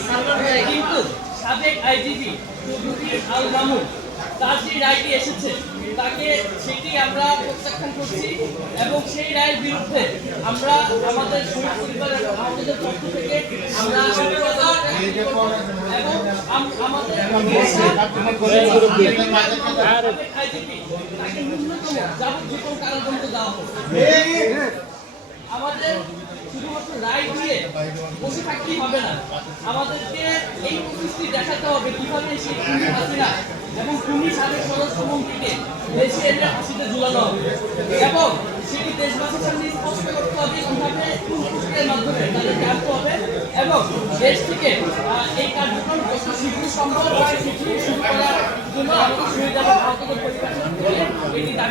কিন্তু সাবেক আইজিপি চৌধুরী আল মামুন তার যে রায়টি এসেছে তাকে সেটি আমরা প্রত্যাখ্যান করছি এবং সেই রায়ের বিরুদ্ধে আমরা আমাদের শহীদ পরিবার এবং আমাদের পক্ষ থেকে আমরা এবং আমাদের আইজিপি তাকে ন্যূনতম যাবজ্জীবন কারাদণ্ড দেওয়া হবে। আমাদের শুধুমাত্র রায় দিয়ে বসে থাকতেই হবে না, আমাদেরকে এই প্রতিশ্রুতি দেখাতে হবে কিভাবে সেই খুনি হাসিনা এবং খুনি সাবেক স্বরাষ্ট্রমন্ত্রীকে দেশে এনে ফাঁসিতে ঝুলানো হবে এবং সেটি দেশবাসীর সামনে স্পষ্ট করতে হবে কিভাবে কোন প্রক্রিয়ার মাধ্যমে তাদেরকে আনতে হবে এবং দেশ থেকে এই কার্যক্রম যত শীঘ্র সম্ভব সেটি শুরু করার জন্য আমাদের শহীদ এবং আহতদের পরিবার থেকে এটি দাবি